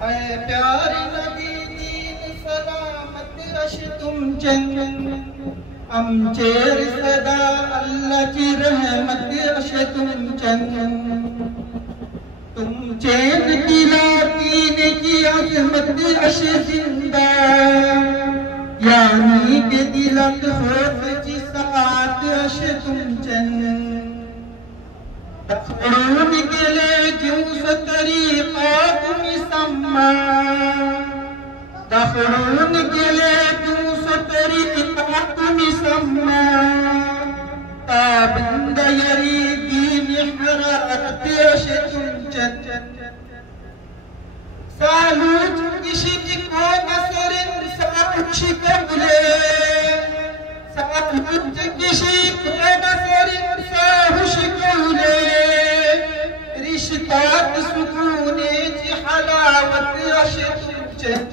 ऐ प्यारी नबी दीन सलामत अश तुमचें आमचेर सदा अल्लाची रहमत अश तुमचें तुमचें दिला दीनची अजमत अश जिंदा यानी के दिलत होफची साथ अश तुमचें तखरून गेले जिवस तरीका तुम्ही सम्मा तखरून गेले जिवस तरीका तुम्ही सम्मा ताबंद यरी दीन हरारत अश तुमचें सालूच किशी को नसरिन सालूच कबले सालूच किशी को नसरिन साहुश कबले रिश्तात सुकूने की हलावत अश तुमचें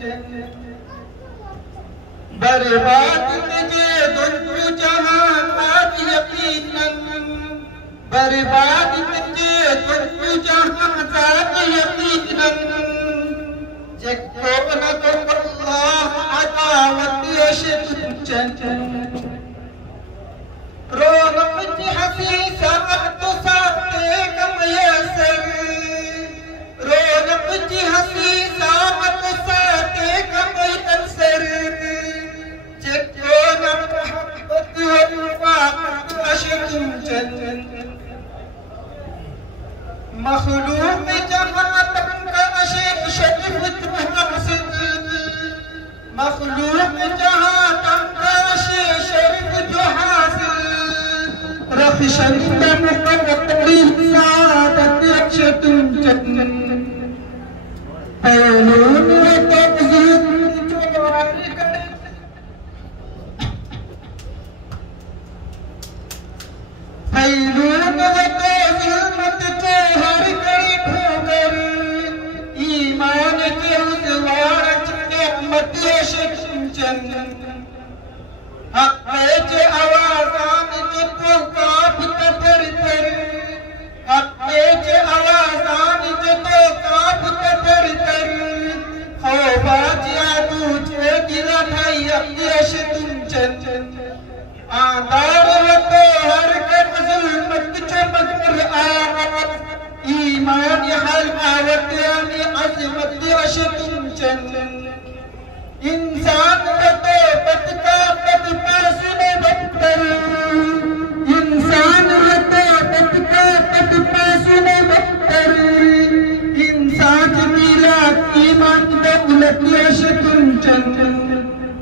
बर्बाद तुझे दुनिया जहां बात यकीनन बर्बाद तुझे दुनिया जहां बात यकीनन जको न तो अल्लाह अदावत अश तुमचें रोनक की हसी सात साते कम यसर रोनक की हसी सात साते कम यसर जको न मोहब्बत वफात अश तुमचें मखलूक जहां तक अश शरीफ हासिल मखलूक जहां तक अश शरीफ जो हासिल रखशंद मुकद्दरी सादत अश तुमचें पैलून व तबजीद जो वारी करे पैलून व तबजीद मत जो हर कड़ी ठोकर ईमान के उद्वार मत अश तुमचें हक़ जे आवाज़ान जो काफ़ तर तर हक़ जे आवाज़ान जो काफ़ तर तर खौफा जादू जे दिल ठाई अश तुमचें आदार वतो हर कर जुल्मत चमक आवाज़ ईमान हलावत यानी अज़मत अश तुमचें इंसान तो बदका बदका सुने बदतर इंसान तो बदका बदका सुने बदतर इंसान मिला ईमान दौलत अश तुमचें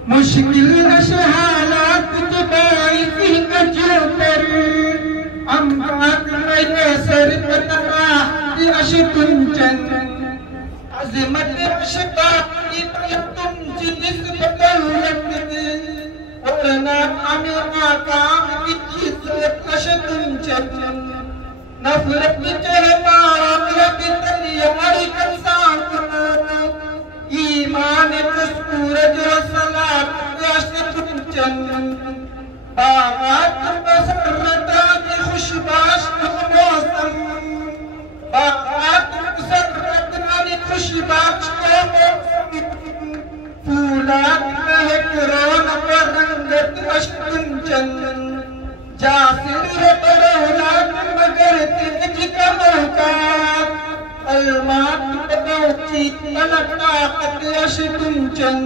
मुश्किल अश हालात के बाइसी कचो पर अम्बाक मैसर तराह अश तुमचें अज़मत अश बाकी तुम निस्बत वरना अमीना काम की इज्जत अश तुमचें नफरत चहता रब तैयारी कर साथ ईमान सूरज सलात अश तुमचें बागात मसरत खुशबाश मौसम बागात मसरत खुशबाश मौसम फूलात महक रौनक रंगत अश तुमचें जासिर बरौलात मगर तेज का महकात अलमात बदौची तलक ताकत अश तुमचें।